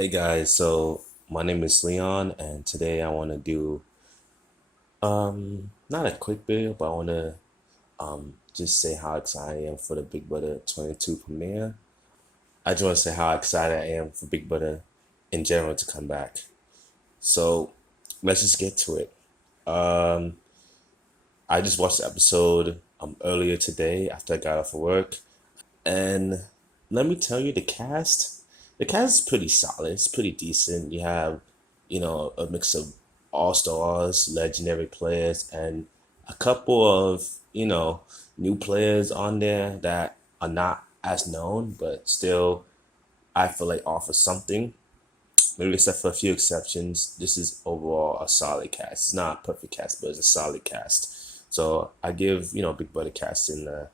Hey guys, so my name is Leon, and today I want to do not a quick video, but I want to just say how excited I am for the Big Brother 22 premiere. I just want to say how excited I am for Big Brother in general to come back. So let's just get to it. Um, I just watched the episode earlier today after I got off of work, and let me tell you, the cast is pretty solid. It's pretty decent. You have, a mix of all stars, legendary players, and a couple of, new players on there that are not as known, but still, I feel like offer something. Maybe except for a few exceptions, this is overall a solid cast. It's not a perfect cast, but it's a solid cast. So I give, Big Brother cast in a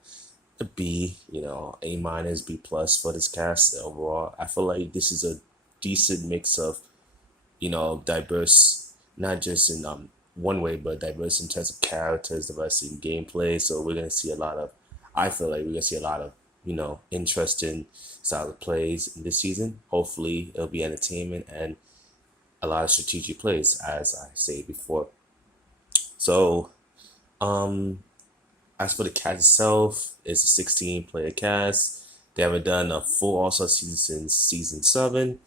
B, A minus, B plus for this cast overall. I feel like this is a decent mix of, diverse, not just in one way, but diverse in terms of characters, diverse in gameplay. So we're gonna see a lot of, I feel like we're gonna see a lot of, interesting solid plays in this season. Hopefully it'll be entertainment and a lot of strategic plays, as I say before. So, um, as for the cast itself, it's a 16 player cast. They haven't done a full All Star season since season seven.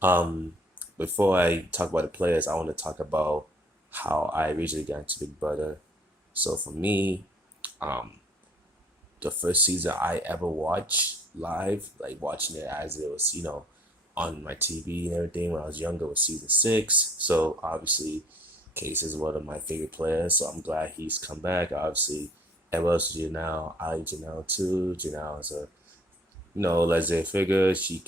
Um, Before I talk about the players, I want to talk about how I originally got into Big Brother. So for me, um, the first season I ever watched live, like watching it as it was, on my TV and everything when I was younger, was season six. So obviously, Case is one of my favorite players. So I'm glad he's come back. Obviously, and else Janelle, I like Janelle too. Janelle is a legendary figure. She's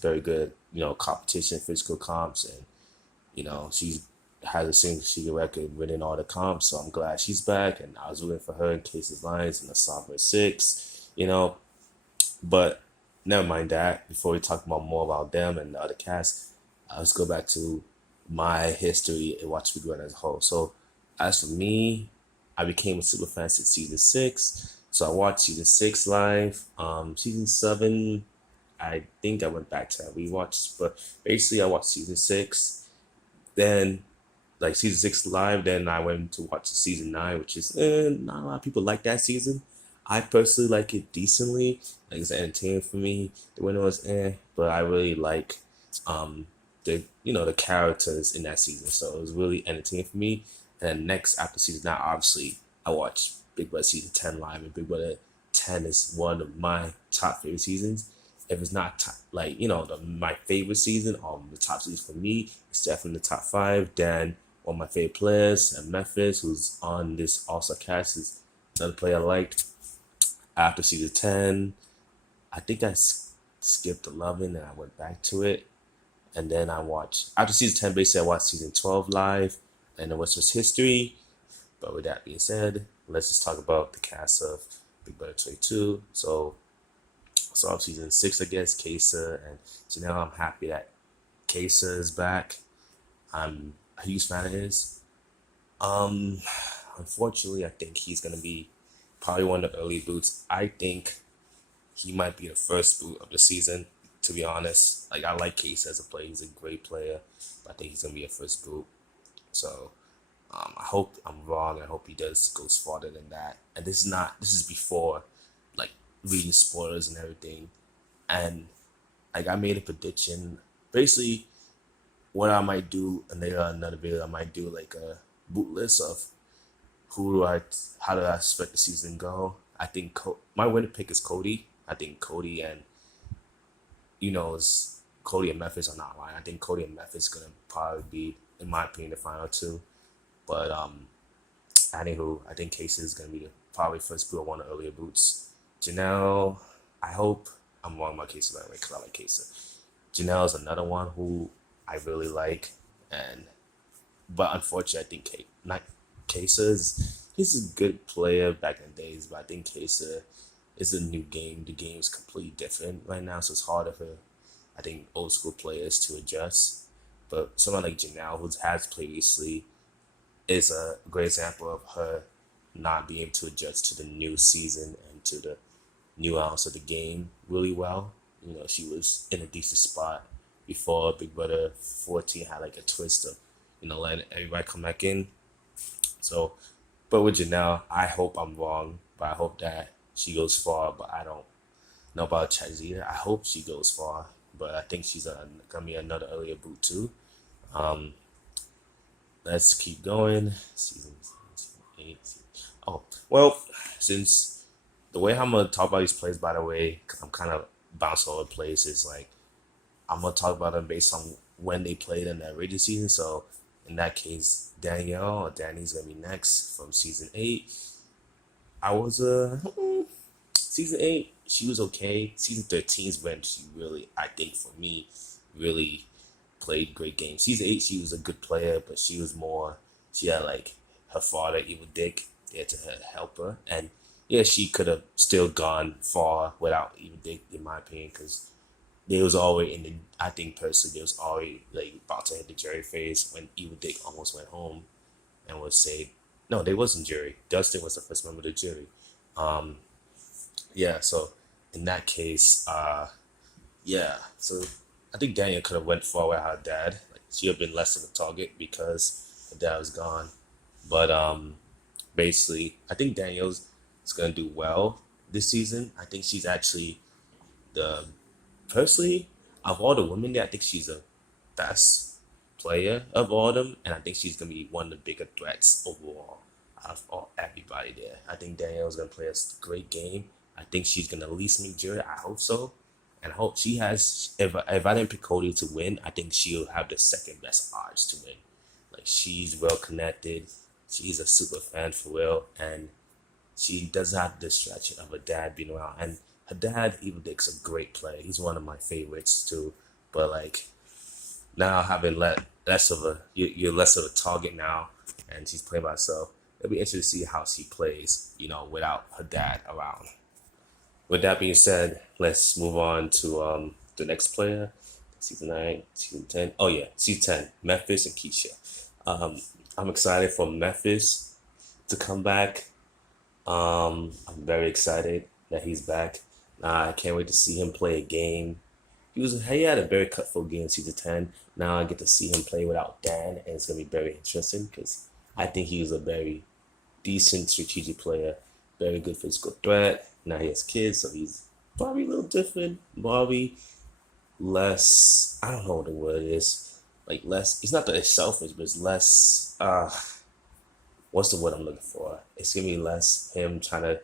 very good. Competition, physical comps, and she's has a single secret record winning all the comps. So I'm glad she's back, and I was rooting for her in Case's Lions in the Somber Six. But never mind that. Before we talk about more about them and the other cast, let's go back to my history and watch Big Brother as a whole. So as for me, I became a super fan since season six. So I watched season six live. Season seven, I think I went back to rewatch, but basically I watched season six. Then like season six live. Then I went to watch season nine, which is not a lot of people like that season. I personally like it decently. Like it's entertaining for me. The winner was but I really like um the characters in that season. So it was really entertaining for me. And then next after season nine, obviously I watched Big Brother season 10 live, and Big Brother 10 is one of my top favorite seasons. If it's not top, like my favorite season, the top season for me, it's definitely the top five. Then one of my favorite players, and Memphis, who's on this All Star cast, is another player I liked. After season 10, I think skipped 11 and I went back to it. And then I watched, after season 10, basically, I watched season 12 live, and the rest was history. But with that being said, let's just talk about the cast of Big Brother 22. So season six, I guess, Kesa and Janelle. I'm happy that Kesa is back. I'm a huge fan of his. Um, Unfortunately, I think he's gonna be probably one of the early boots. I think he might be the first boot of the season. To be honest, like I like Case as a player. He's a great player, but I think he's gonna be a first boot. So I hope I'm wrong. I hope he does goes farther than that. And this is not. This is before, like reading spoilers and everything. And like I made a prediction. Basically, what I might do, and later on another video, I might do like a boot list of how do I expect the season to go. I think my winner pick is Cody. I think Cody and Cody and Memphis are not lying. I think Cody and Memphis gonna probably be, in my opinion, the final two. But anywho, I think Casey is gonna be the probably first boot, one of the earlier boots. Janelle, I hope I'm wrong about Casey by the way, because I like Casey. Janelle is another one who I really like, and but unfortunately, I think not Kesa is he's a good player back in the days, but I think Kesa is a new game. The game is completely different right now, so it's harder for I think old school players to adjust. But someone like Janelle, who has played recently, is a great example of her not being able to adjust to the new season and to the nuance of the game really well. She was in a decent spot before Big Brother 14 had like a twist of, letting everybody come back in. So, but with Janelle, I hope I'm wrong, but I hope that she goes far. But I don't know about Chaz either. I hope she goes far, but I think she's gonna be another earlier boot too. Um, let's keep going. Season 8. Oh, well, since the way I'm gonna talk about these plays, by the way, because I'm kind of bouncing all over the place, is like I'm gonna talk about them based on when they played in that regular season. So in that case, Danielle or Danny's gonna be next from season 8. I was season 8. She was okay. Season 13 is when she really, I think for me, really played great games. Season 8, she was a good player, but she was more. She had like her father, Evil Dick, there to help her, and yeah, she could have still gone far without Evil Dick, in my opinion, because they was always in the. I think personally, they was already like about to hit the jury phase when Evil Dick almost went home and was saved. No, they wasn't jury. Dustin was the first member of the jury. Um, yeah, so in that case, yeah, so I think Daniel could have went far with her dad. Like she would have been less of a target because her dad was gone. But basically, I think Danielle's is gonna do well this season. I think she's actually the personally of all the women there, I think she's the best player of all of them, and I think she's gonna be one of the bigger threats overall of all everybody there. I think Danielle's gonna play a great game. I think she's gonna at least make jury. I hope so, and I hope she has. If I didn't pick Cody to win, I think she'll have the second best odds to win. Like she's well connected. She's a super fan for real, and she doesn't have the distraction of her dad being around. And her dad, Evil Dick's a great player. He's one of my favorites too. But like now having less of a you're less of a target now, and she's playing by herself. It'll be interesting to see how she plays, without her dad around. With that being said, let's move on to the next player. Season 9, season 10. Oh yeah, season 10. Memphis and Keisha. I'm excited for Memphis to come back. I'm very excited that he's back. I can't wait to see him play a game. He had a very cutful game in season 10. Now I get to see him play without Dan, and it's gonna be very interesting because I think he was a very decent strategic player, very good physical threat. Now he has kids, so he's probably a little different. Bobby less. I don't know what the word is. Like less. It's not that it's selfish, but it's less. What's the word I'm looking for? It's gonna be less him trying to.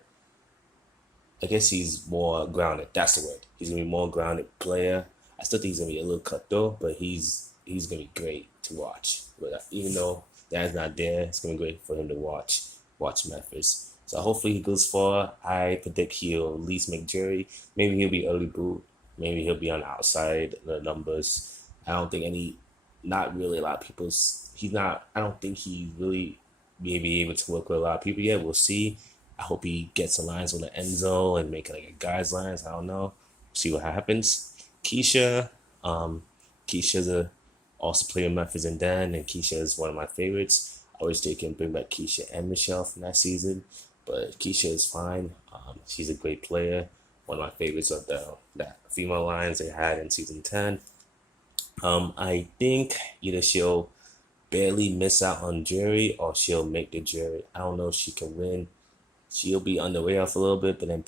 I guess he's more grounded. That's the word. He's gonna be more grounded player. I still think he's gonna be a little cut though, but he's gonna be great to watch. But even though Dad's not there, it's gonna be great for him to watch Memphis. So hopefully he goes far. I predict he'll at least make jury. Maybe he'll be early boot. Maybe he'll be on the outside the numbers. I don't think not really a lot of people's. He's not. I don't think he really may be able to work with a lot of people yet. We'll see. I hope he gets alliance with the Enzo and make like a guys lines. I don't know. See what happens. Keisha, Keisha's a also player in Memphis and Dan, and Keisha is one of my favorites. I wish they can bring back Keisha and Michelle from that season, but Keisha is fine. She's a great player. One of my favorites of the that female lines they had in season 10. I think either she'll barely miss out on jury or she'll make the jury. I don't know if she can win. She'll be on the way off a little bit, but then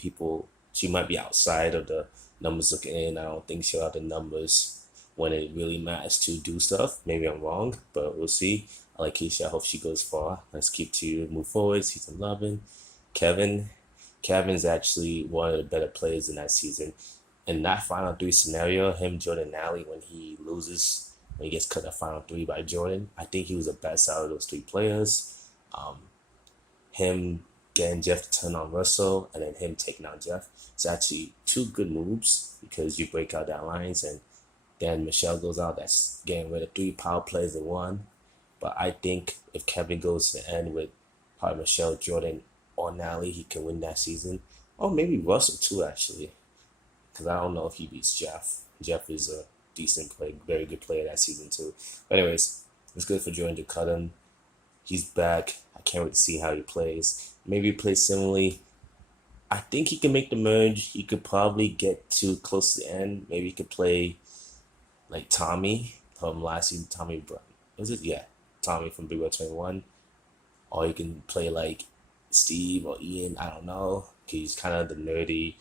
she might be outside of the numbers looking in. I don't think she'll have the numbers when it really matters to do stuff. Maybe I'm wrong, but we'll see. I like Keisha. I hope she goes far. Let's keep to move forward. Season 11. Kevin. Kevin's actually one of the better players in that season. In that final three scenario, him, Jordan, Nally, when he gets cut the final three by Jordan, I think he was the best out of those three players. Um, him getting Jeff to turn on Russell and then him taking on Jeff. It's actually two good moves because you break out that lines and then Michelle goes out. That's getting rid of three power plays in one. But I think if Kevin goes to the end with probably Michelle, Jordan, or Nally, he can win that season. Or maybe Russell too, actually. Because I don't know if he beats Jeff. Jeff is a decent player, very good player that season too. But anyways, it's good for Jordan to cut him. He's back. I can't wait to see how he plays. Maybe he plays similarly. I think he can make the merge. He could probably get too close to the end. Maybe he could play like Tommy from last season. Tommy Brown. Was it? Yeah, Tommy from Big Brother 21. Or you can play like Steve or Ian. I don't know. He's kind of the nerdy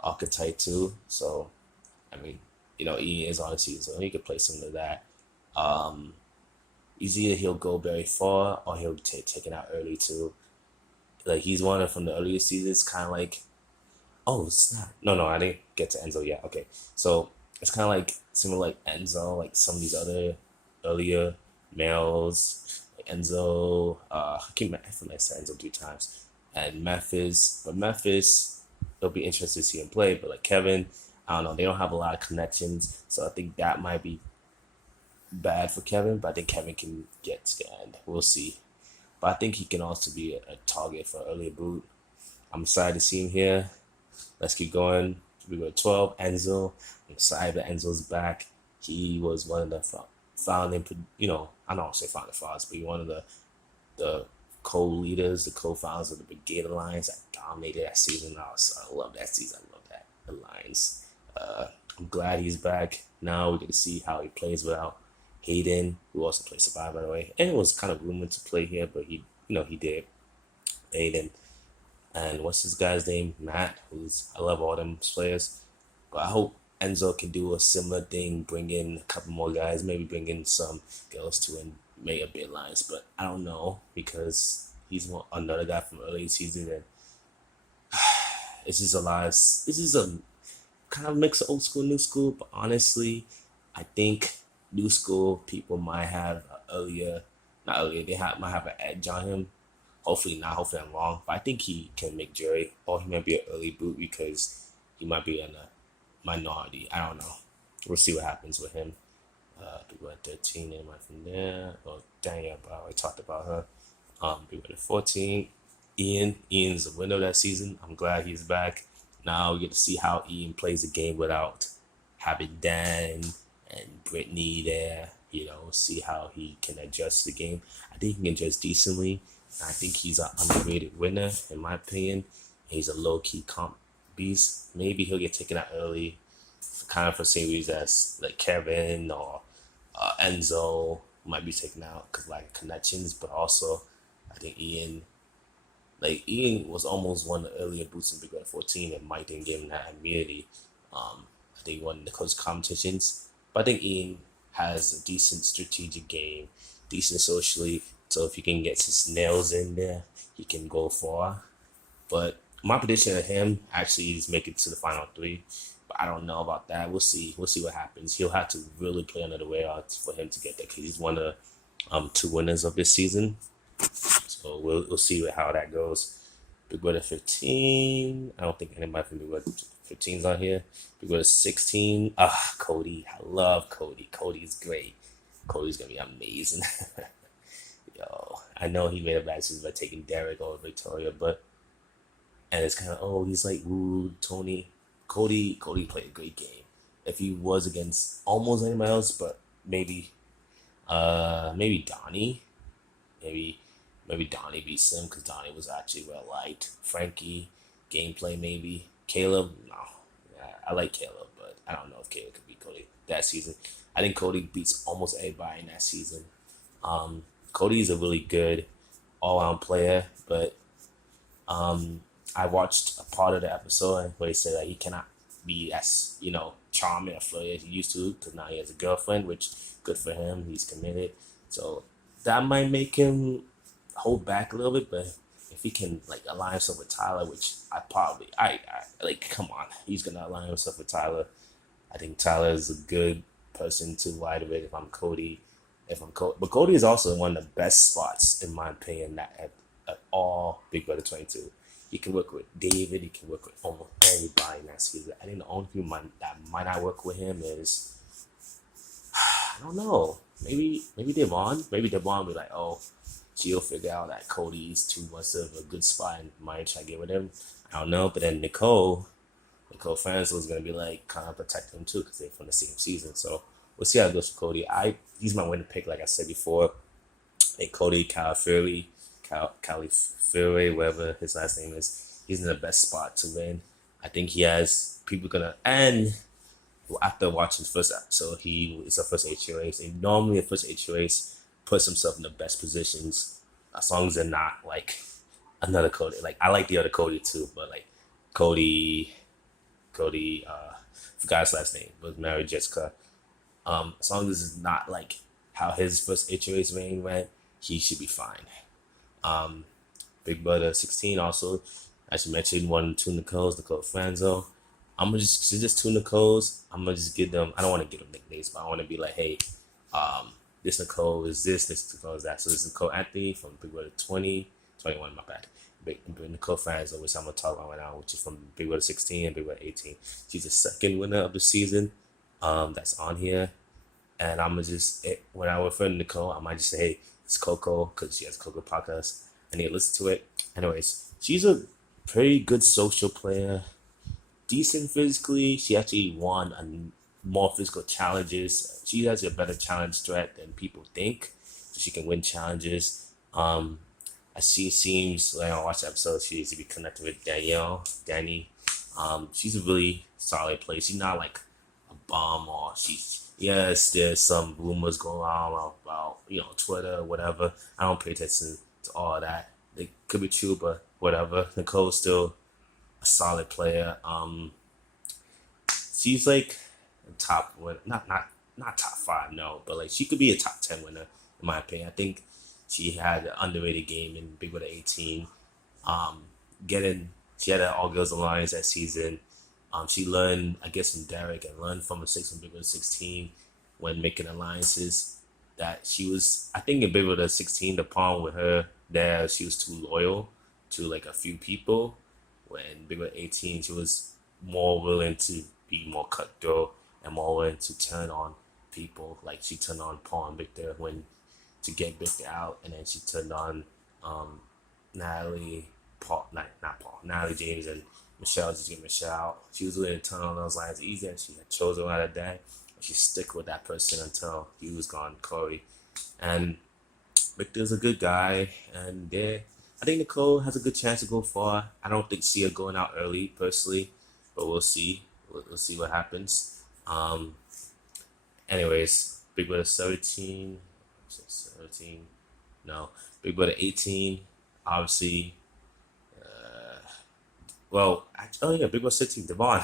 archetype too. So I mean, Ian is on the season, so he could play some of that. Um, He's either he'll go very far or he'll take taken out early too. Like he's one of from the earlier seasons, kind of like, oh snap, no, I didn't get to Enzo yet. Okay, so it's kind of like similar like Enzo, like some of these other earlier males, like Enzo. I feel like I said Enzo 3 times, and Memphis, but Memphis, it'll be interesting to see him play. But like Kevin, I don't know, they don't have a lot of connections, so I think that might be bad for Kevin. But I think Kevin can get to the end. We'll see. But I think he can also be a target for early boot. I'm excited to see him here. Let's keep going. We go 12. Enzo. I'm excited that Enzo's back. He was one of the founding, I don't want to say founding fathers, but he one of the co-leaders, the co-founders of the Brigade Alliance that dominated that season. I love that season. I love that alliance. Uh, I'm glad he's back. Now we get to see how he plays without Hayden, who also plays Survivor, by the way. And it was kind of rumored to play here, but he did. Hayden. And what's this guy's name? Matt, who's, I love all them players. But I hope Enzo can do a similar thing, bring in a couple more guys, maybe bring in some girls too, and make a bit lines. But I don't know because another guy from early season, and it's just a lot. It's just a kind of mix of old school, new school. But honestly, I think new school people might have not earlier, might have an edge on him. Hopefully not. Hopefully I'm wrong. But I think he can make jury, or he might be an early boot because he might be in a minority. I don't know. We'll see what happens with him. People at 13 and right from there. Oh, Danielle, I talked about her. People at 14. Ian's the winner of that season. I'm glad he's back. Now we get to see how Ian plays the game without having Dan and Brittany there. See how he can adjust the game. I think he can adjust decently. I think he's an underrated winner, in my opinion. He's a low key comp beast. Maybe he'll get taken out early, kind of for same reasons as like Kevin or Enzo might be taken out because like connections. But also, I think Ian was almost one of the earlier boots in Big Red 14, and Mike didn't give him that immunity. I think he won the coach competitions, but I think Ian has a decent strategic game, decent socially. So if he can get his nails in there, he can go far. But my prediction of him actually is make it to the final three. But I don't know about that. We'll see. We'll see what happens. He'll have to really play under the radar for him to get there because he's one of the two winners of this season. So we'll see how that goes. Big Brother 15. I don't think anybody from Big Brother 15 is on here. Big Brother 16. Cody. I love Cody. Cody's great. Cody's gonna be amazing. Yo, I know he made a bad decision by taking Derek over Victoria, but and it's kind of he's like rude, Tony. Cody played a great game. If he was against almost anybody else, but maybe Donnie, maybe Donnie beats him because Donnie was actually well liked. Frankie, gameplay maybe. Caleb, no, yeah, I like Caleb, but I don't know if Caleb could beat Cody that season. I think Cody beats almost everybody in that season. Cody's a really good all-around player, but I watched a part of the episode where he said that he cannot be as charming or flirty as he used to because now he has a girlfriend, which good for him. He's committed, so that might make him hold back a little bit. But if he can like align himself with Tyler, which I like, come on, he's gonna align himself with Tyler. I think Tyler is a good person to ride with if I'm Cody. But Cody is also one of the best spots in my opinion that at all Big Brother 22. He can work with David. He can work with almost anybody in that season. I think the only people that might not work with him is I don't know. Maybe Devon. Maybe Devon will be like, oh, she'll figure out that Cody's too much of a good spot and might try to get with him. I don't know. But then Nicole Franzel is gonna be like kind of protect him too because they're from the same season. So we'll see how it goes for Cody. He's my winner pick, like I said before. Hey, Cody Calafiori, whatever his last name is, he's in the best spot to win. I think he has people gonna, and after watching the first episode, he is a first HOAs, and normally a first HOAs puts himself in the best positions as long as they're not like another Cody. Like I like the other Cody too, but like Cody, forgot his last name, but married Jessica. As long as it's not like how his first HOAs reign went, he should be fine. Um, Big Brother 16 also, as you mentioned, one two Nicole's, Nicole Franzo. I'm gonna just two Nicole's. I'm gonna just give them. I don't want to give them nicknames, but I want to be like, hey, um, this Nicole is this Nicole is that. So this is Nicole Anthony from Big Brother 2021. My bad. Nicole Franzo, which I'm gonna talk about right now, which is from Big Brother 16 and Big Brother 18. She's the second winner of the season. That's on here, and I'm gonna when I refer to Nicole, I might just say, hey, it's Coco because she has Coco podcast. I need to listen to it. Anyways, she's a pretty good social player, decent physically. She actually won more physical challenges. She has a better challenge threat than people think. So she can win challenges. As she seems like I watch the episode, she needs to be connected with Danny. She's a really solid player. She's not like a bum or she's yes, there's some rumors going on about Twitter or whatever. I don't pay attention to all that. They could be true, but whatever. Nicole's still a solid player. She's like a top win, not top five, no, but like she could be a top 10 winner in my opinion. I think she had an underrated game in Big Brother 18. Um, getting she had an All Girls Alliance that season. She learned, I guess, from Derek and learned from a six from Big Brother 16 when making alliances. That she was, I think, in Big Brother 16, the problem with her there, she was too loyal to like a few people. When Big Brother 18, she was more willing to be more cutthroat and more willing to turn on people. Like she turned on Paul and Victor when to get Victor out, and then she turned on um, Natalie, not Paul, Natalie James and Michelle just get Michelle out. She was willing to turn on those lines easy, and she had chosen one of that. And she stick with that person until he was gone, Corey. And Victor's a good guy, and I think Nicole has a good chance to go far. I don't think see her going out early personally, but we'll see. We'll see what happens. Anyways, Big Brother 17, 17, no, Big Brother 18, obviously. Well, oh yeah, Big Brother 16, Devon,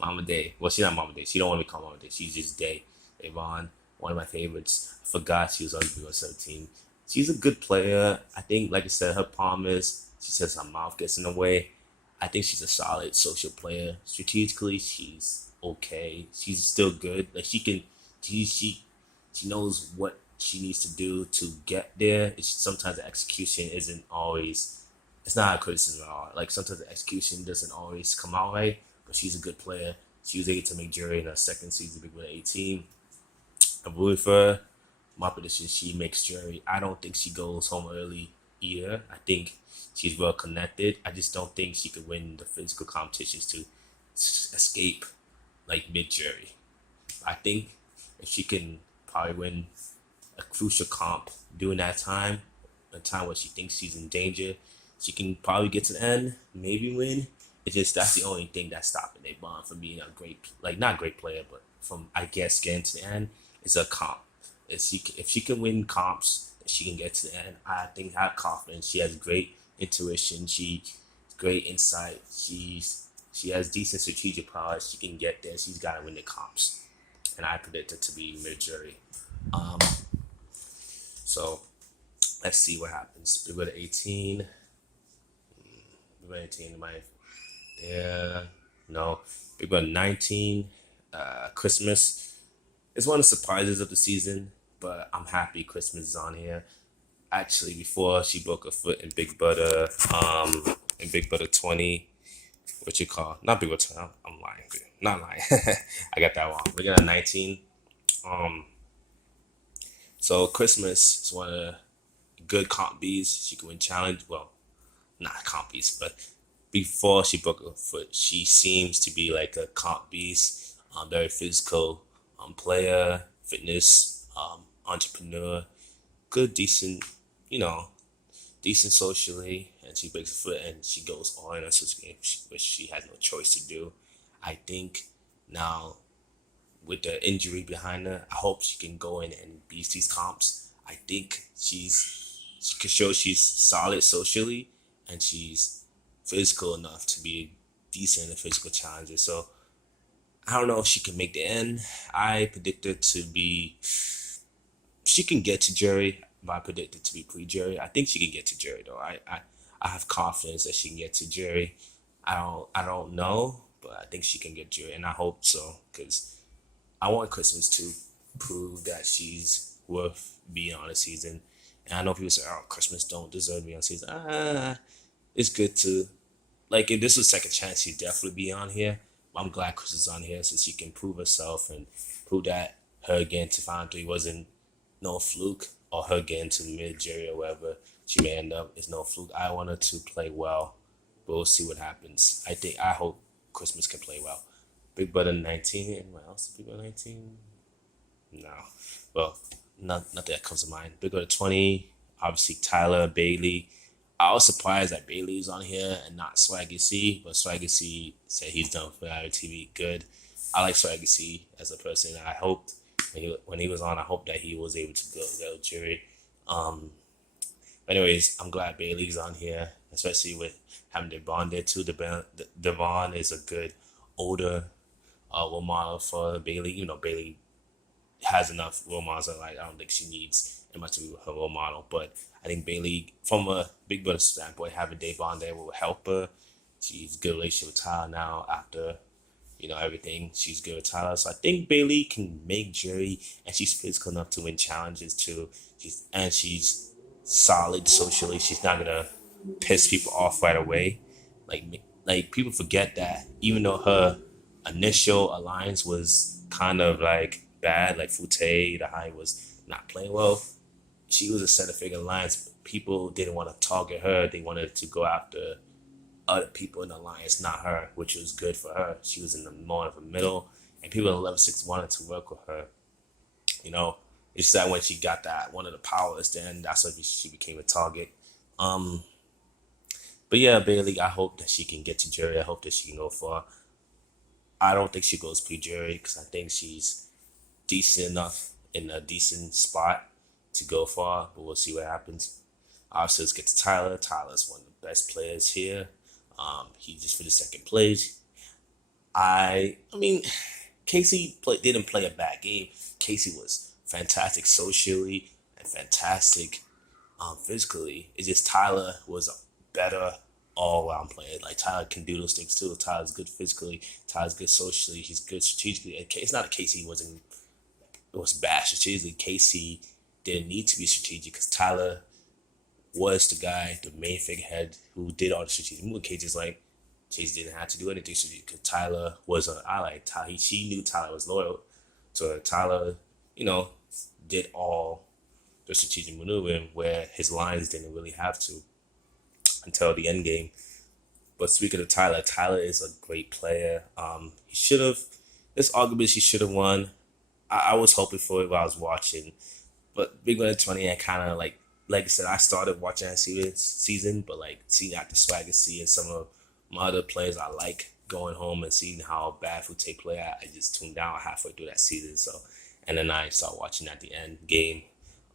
Mama Day. Well, she's not Mama Day. She don't want to be called Mama Day. She's just Day. Devon, one of my favorites. I forgot she was on Big Brother 17. She's a good player. I think, like I said, her problem is she says her mouth gets in the way. I think she's a solid social player. Strategically, she's okay. She's still good. Like she knows what she needs to do to get there. Sometimes the execution isn't always. It's not a criticism at all. Like sometimes the execution doesn't always come out right, but she's a good player. She was able to make jury in her second season, Big Brother 18. I'm rooting for her. My prediction, she makes jury. I don't think she goes home early either. I think she's well connected. I just don't think she could win the physical competitions to escape like mid jury. I think if she can probably win a crucial comp during that time, a time where she thinks she's in danger, she can probably get to the end, maybe win. It's just that's the only thing that's stopping Devon from being a great, like not great player, but from I guess getting to the end is a comp. If she can win comps, she can get to the end. I think I have confidence. She has great intuition. She great insight. She has decent strategic power. She can get there. She's got to win the comps, and I predict it to be mid jury. Um, so let's see what happens. We go to 18. We go to 18. Yeah, no. We go to 19. Christmas. It's one of the surprises of the season, but I'm happy Christmas is on here. Actually, before she broke her foot in Big Brother 20, what you call, not Big Brother 20, I'm lying, not lying. I got that wrong. We're gonna 19. Um, so Christmas is one of the good comp bees. She can win challenge. Well, not comp beast, but before she broke her foot, she seems to be like a comp beast, very physical player, fitness, entrepreneur, good, decent, you know, decent socially, and she breaks her foot and she goes all in on social game, which she has no choice to do. I think now with the injury behind her. I hope she can go in and beat these comps. I think she can show she's solid socially and she's physical enough to be decent in the physical challenges. So I don't know if she can make the end. I predict her to be. She can get to jury, but I predict it to be pre-jury. I think she can get to jury though. I have confidence that she can get to jury. I don't know, but I think she can get jury, and I hope so because I want Christmas to prove that she's worth being on the season. And I know people say, "Oh, Christmas don't deserve to be on season." It's good to like if this was second chance, she'd definitely be on here. But I'm glad Chris is on here so she can prove herself and prove that her getting to Final Three wasn't no fluke, or her getting to mid jury or wherever she may end up is no fluke. I want her to play well, but we'll see what happens. I hope Christmas can play well. Big Brother 19, and what else? Big Brother 19? No. Well, nothing that comes to mind. Big Brother 20, obviously Tyler, Bailey. I was surprised that Bailey's on here and not Swaggy C, but Swaggy C said he's done for TV good. I like Swaggy C as a person. I hoped when he was on, I hope that he was able to go jury. Um, Anyways, I'm glad Bailey's on here, especially with having Devon there too. Devon is a good older role model for Bailey. You know, Bailey has enough role models that like I don't think she needs much to be her role model. But I think Bailey, from a Big Brother standpoint, having Devon there will help her. She's good relationship with Tyler now after everything. She's good with Tyler, so I think Bailey can make jury, and she's physical enough to win challenges too. She's solid socially. She's not gonna piss people off right away. Like people forget that even though her initial alliance was kind of like bad, like Fute, the high was not playing well. She was a center figure alliance. People didn't want to target her. They wanted to go after other people in the alliance, not her, which was good for her. She was in the more of the middle, and people in 11-6 wanted to work with her. You know, it's that when she got that one of the powers, then that's when she became a target. Um, but yeah, Bailey, I hope that she can get to jury. I hope that she can go far. I don't think she goes pre-jury because I think she's decent enough in a decent spot to go far, but we'll see what happens. Obviously, let's get to Tyler. Tyler's one of the best players here. He just finished second place. I mean, didn't play a bad game. Casey was fantastic socially and fantastic physically. It's just Tyler was a better all around player. Like Tyler can do those things too. Tyler's good physically. Tyler's good socially. He's good strategically. And it's not a Casey wasn't it was bad strategically. Casey didn't need to be strategic because Tyler was the guy, the main figurehead who did all the strategic move. Casey's like Casey didn't have to do anything strategic because Tyler was an ally. She knew Tyler was loyal, so Tyler, you know, did all the strategic maneuvering where his lines didn't really have to until the end game. But speaking of Tyler, Tyler is a great player. He should have. This argument he should have won. I was hoping for it while I was watching, but Big Brother 20, I kind of like I said, I started watching that season, but like seeing after Swagger C and some of my other players I like going home and seeing how bad Fute play, I just tuned out halfway through that season. So, and then I started watching at the end game.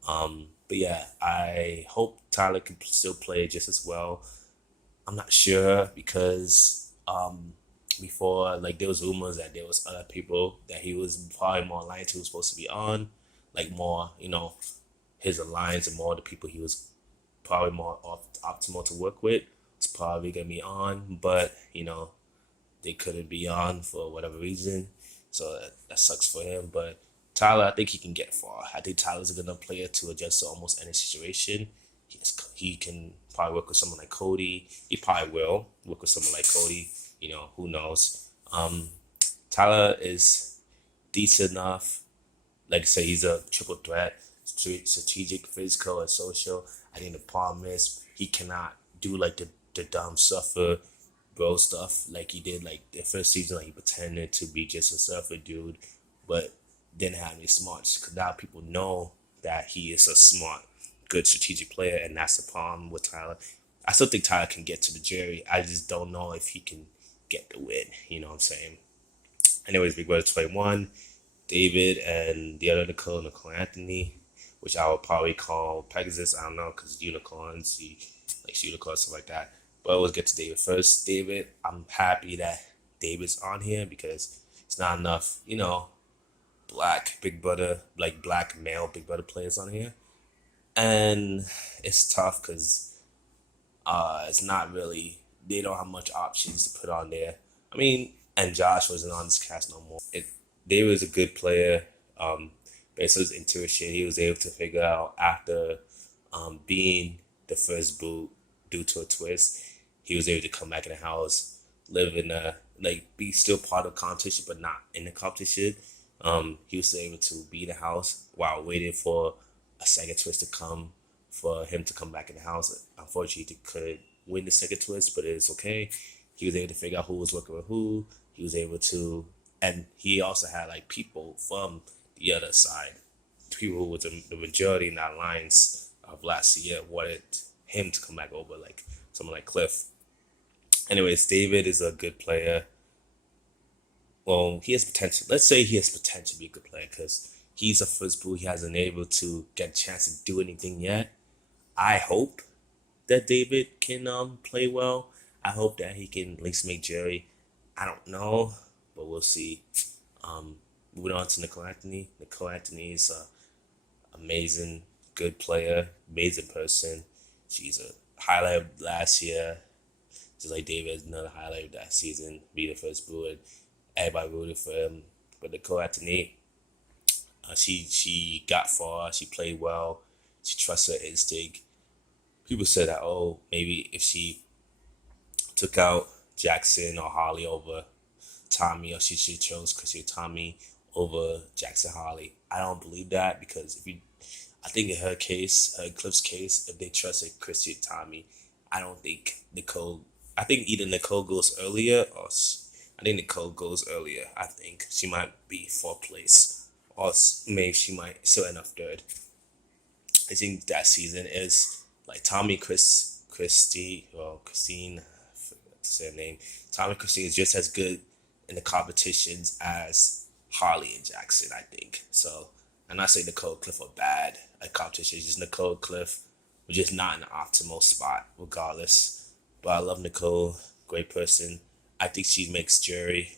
But yeah, I hope Tyler can still play just as well. I'm not sure because before like there was rumors that there was other people that he was probably more aligned to was supposed to be on, like more his alliance and more the people he was probably more optimal to work with. It's probably gonna be on, but they couldn't be on for whatever reason, so that sucks for him. But Tyler, I think he can get far. I think Tyler's a good enough player to adjust to almost any situation. He can probably work with someone like Cody. He probably will work with someone like Cody. Who knows? Tyler is decent enough. Like I say, he's a triple threat, strategic, physical, and social. I think the problem is he cannot do like the dumb surfer bro stuff like he did like the first season. Like he pretended to be just a surfer dude, but didn't have any smarts. Because now people know that he is a smart, good strategic player, and that's the problem with Tyler. I still think Tyler can get to the jury. I just don't know if he can get the win. You know what I'm saying? Anyways, Big Brother 21. David and the other Nicole Anthony, which I would probably call Pegasus. I don't know because unicorns, he likes unicorns, stuff like that. But let's get to David first. David, I'm happy that David's on here because it's not enough, black Big Brother, like black male Big Brother players on here. And it's tough because it's not really, they don't have much options to put on there. I mean, and Josh wasn't on this cast no more. David was a good player. Based on his intuition, he was able to figure out after being the first boot due to a twist, he was able to come back in the house, live in a like be still part of the competition, but not in the competition. He was able to be in the house while waiting for a second twist to come for him to come back in the house. Unfortunately, he couldn't win the second twist, but it's okay. He was able to figure out who was working with who. He was able to, and he also had like people from the other side, people who was the majority in that alliance of last year wanted him to come back over, like someone like Cliff. Anyways, David is a good player. Well, he has potential. Let's say he has potential to be a good player because he's a first boot. He hasn't able to get a chance to do anything yet. I hope that David can play well. I hope that he can at least make Jerry. I don't know, but we'll see. Moving on to Nicole Anthony. Nicole Anthony is a amazing, good player, amazing person. She's a highlight of last year, just like David is another highlight of that season. Be the first boot, and everybody rooted for him. But Nicole Anthony, she got far. She played well. She trusts her instinct. People said that, oh, maybe if she took out Jackson or Holly over Tommy, or she should chose Chrissy or Tommy over Jackson Holly. I don't believe that because I think in her case, Cliff's case, if they trusted Chrissy or Tommy, I don't think Nicole. I think either Nicole goes earlier or I think Nicole goes earlier. I think she might be fourth place, or maybe she might still end up third. I think that season is like Tommy, Christine, I forgot to say her name. Tommy, Christine is just as good in the competitions as Harley and Jackson, I think. So I'm not saying Nicole Cliff are bad at competition. It's just Nicole Cliff were just not in the optimal spot, regardless. But I love Nicole, great person. I think she makes Jerry.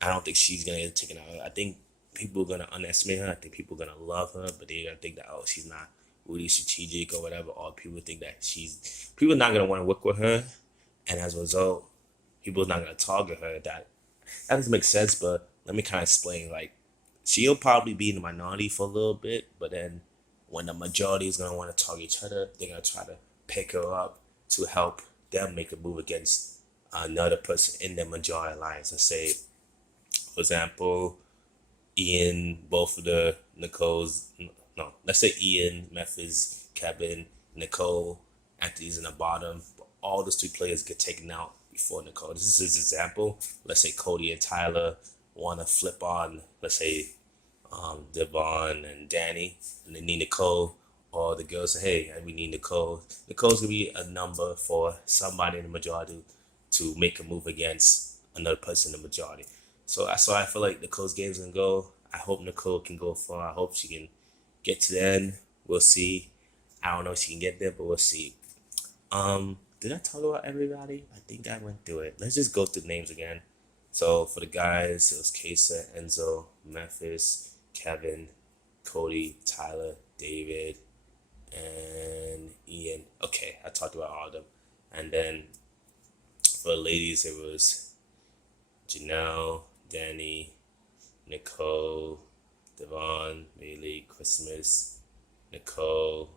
I don't think she's gonna get taken out. I think people are gonna underestimate her. I think people are gonna love her, but they're gonna think that she's not really strategic or whatever. Or people think that people are not gonna want to work with her, and as a result, people are not gonna target her. That doesn't make sense. But let me kind of explain. Like she'll probably be in the minority for a little bit, but then when the majority is gonna want to target each other, they're gonna try to pick her up to help them make a move against another person in the majority alliance. Let's say, for example, Ian, both of the Nicole's, no, let's say Ian, Memphis, Kevin, Nicole, Anthony's in the bottom. All those three players get taken out before Nicole. This is his example. Let's say Cody and Tyler want to flip on, let's say, Devon and Danny, and they need Nicole. Or the girls say, hey, we need Nicole. Nicole's going to be a number for somebody in the majority to make a move against another person in the majority. So I feel like Nicole's game's going to go. I hope Nicole can go far. I hope she can get to the end. We'll see. I don't know if she can get there, but we'll see. Did I talk about everybody? I think I went through it. Let's just go through the names again. So for the guys, it was Kesa, Enzo, Memphis, Kevin, Cody, Tyler, David, and Ian. Okay, I talked about all of them. And then for the ladies, it was Janelle, Danny, Nicole, Devon, Bailey, Christmas, Nicole.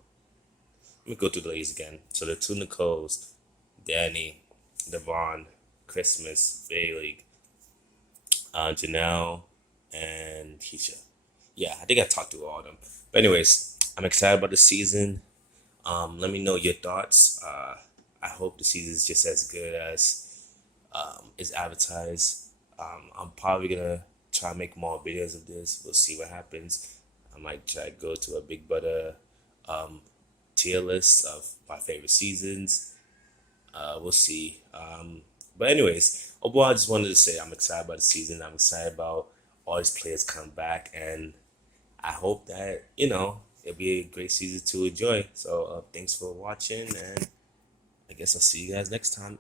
Let me go through the ladies again. So the two Nicoles, Danny, Devon, Christmas, Bailey, Janelle, and Keisha. Yeah, I think I talked through all of them. But anyways, I'm excited about the season. Let me know your thoughts. I hope the season is just as good as is advertised. I'm probably gonna try to make more videos of this. We'll see what happens. I might try to go to a Big Brother tier list of my favorite seasons. We'll see. But anyways, overall, I just wanted to say I'm excited about the season. I'm excited about all these players come back, and I hope that it'll be a great season to enjoy. So thanks for watching, and I guess I'll see you guys next time.